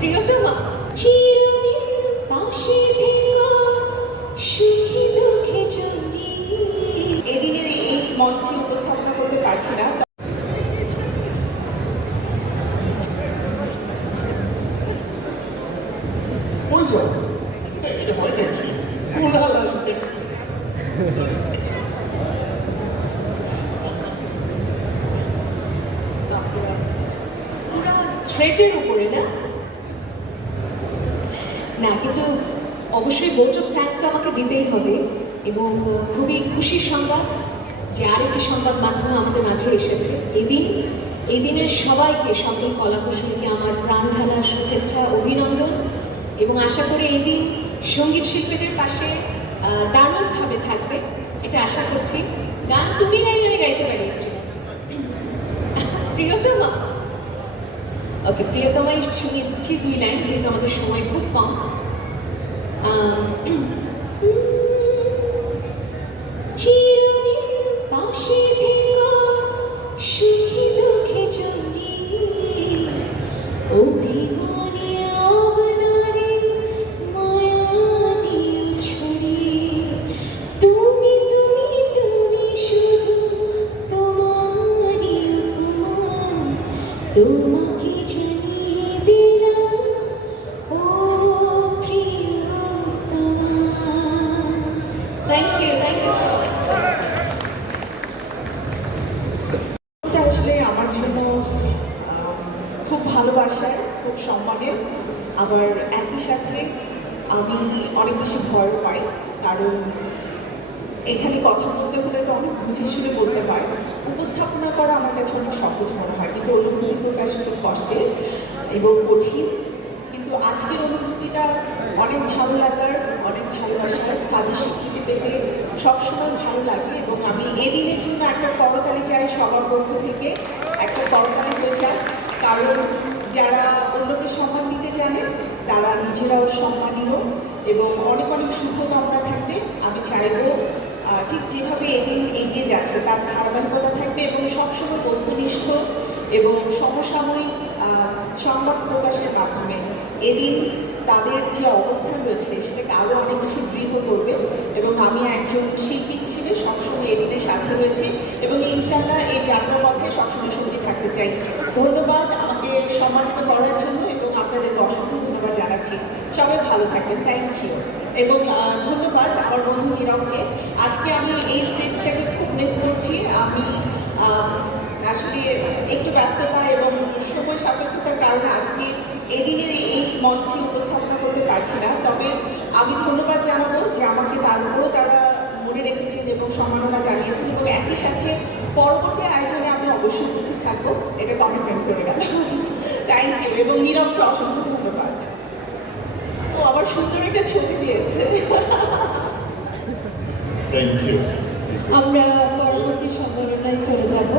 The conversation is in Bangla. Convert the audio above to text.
প্রিয়তমা চিরদিন পাশে থেকো সুখী দুঃখে চলি। এদিনের এই মঞ্চে উপস্থাপনা করতে পারছি না। এটা হয় নাকি কুড়াল আসবে পুরো থ্রেটের উপরে না না কিন্তু অবশ্যই ভোট অফ থ্যাঙ্কস আমাকে দিতেই হবে এবং খুবই খুশির সংবাদ যে আরেকটি সংবাদ মাধ্যম আমাদের মাঝে এসেছে এই দিনের সবাইকে সকল কলাকুশলীকে আমার প্রাণঢালা শুভেচ্ছা অভিনন্দন এবং আশা করি এই দিন সঙ্গীত শিল্পীদের পাশে দারুণভাবে থাকবে এটা আশা করছি। গান তুমি গাইলে আমি গাইতে পারি একটু। প্রিয়তমা ওকে প্রিয়তমাই শুনিয়ে দিচ্ছি 2 লাইন যেহেতু আমাদের সময় খুব কম। চিরদিন পাশে থেকো সুখী দুঃখে চলি অভিমানে অবদারে মায়া দিও ছড়িয়ে তুমি তুমি তুমি শুধু তোমারই উপমা তোমাকে জানিয়ে দিলাম ও প্রিয়তমা। Thank you so much. এটা আসলে আমার জন্য খুব ভালোবাসার, খুব সম্মানের, আবার একই সাথে আমি অনেক বেশি ভয় পাই, কারণ এখানে কথা বলতে হলে তো অনেক বুঝে শুনে বলতে হয়। উপস্থাপনা করা আমার কাছে অনেক সহজ মনে হয়, কিন্তু অনুভূতি প্রকাশ খুব কষ্টের এবং কঠিন। কিন্তু আজকের অনুভূতিটা অনেক ভালো লাগার, অনেক ভালোবাসার, কাজে স্বীকৃতি পেতে সবসময় ভালো লাগে এবং আমি এদিনের জন্য একটা করতালি চাই সবার পক্ষ থেকে। একটা করতালি হয়ে যায়, কারণ যারা অন্যকে সম্মান দিতে জানে তারা নিজেরাও সম্মানীয় এবং অনেক অনেক শুভকামনা থাকবে। আমি চাইবো ঠিক যেভাবে এদিন এগিয়ে যাচ্ছে তার ধারাবাহিকতা থাকবে এবং সবসময় বস্তুনিষ্ঠ এবং সমসাময়িক সংবাদ প্রকাশের মাধ্যমে এদিন তাদের যে অবস্থান রয়েছে সেটাকে আরও অনেক বেশি দৃঢ় করবে এবং আমি একজন শিল্পী হিসেবে সবসময় এদিনের সাথে রয়েছি এবং ইনশাআল্লাহ এই যাত্রাপথে সবসময় সঙ্গী থাকতে চাই। ধন্যবাদ আমাকে সম্মানিত করার জন্য এবং আপনাদেরকে অসংখ্য ধন্যবাদ জানাচ্ছি। সবাই ভালো থাকবেন, থ্যাংক ইউ। এবং ধন্যবাদ আমার বন্ধু নীরবকে। আজকে আমি এই স্টেজটাকে খুব মিস করছি। আমি আসলে একটু ব্যস্ততা এবং সময় সাপেক্ষতার কারণে আজকে এদিনের এই মঞ্চে উপস্থাপনা করতে পারছি না। তবে আমি ধন্যবাদ জানাবো যে আমাকে তারপরও তারা মনে রেখেছেন এবং সম্মাননা জানিয়েছেন এবং একই সাথে পরবর্তী আয়োজনে আমি অবশ্যই উপস্থিত থাকবো, এটা কমিটমেন্ট করে গেলাম। থ্যাংক ইউ এবং নীরবকে অসংখ্য ধন্যবাদ। ও আবার সুন্দর একটা ছবি দিয়েছে। Thank you. আমরা পরবর্তী সম্মেলনায় চলে যাব।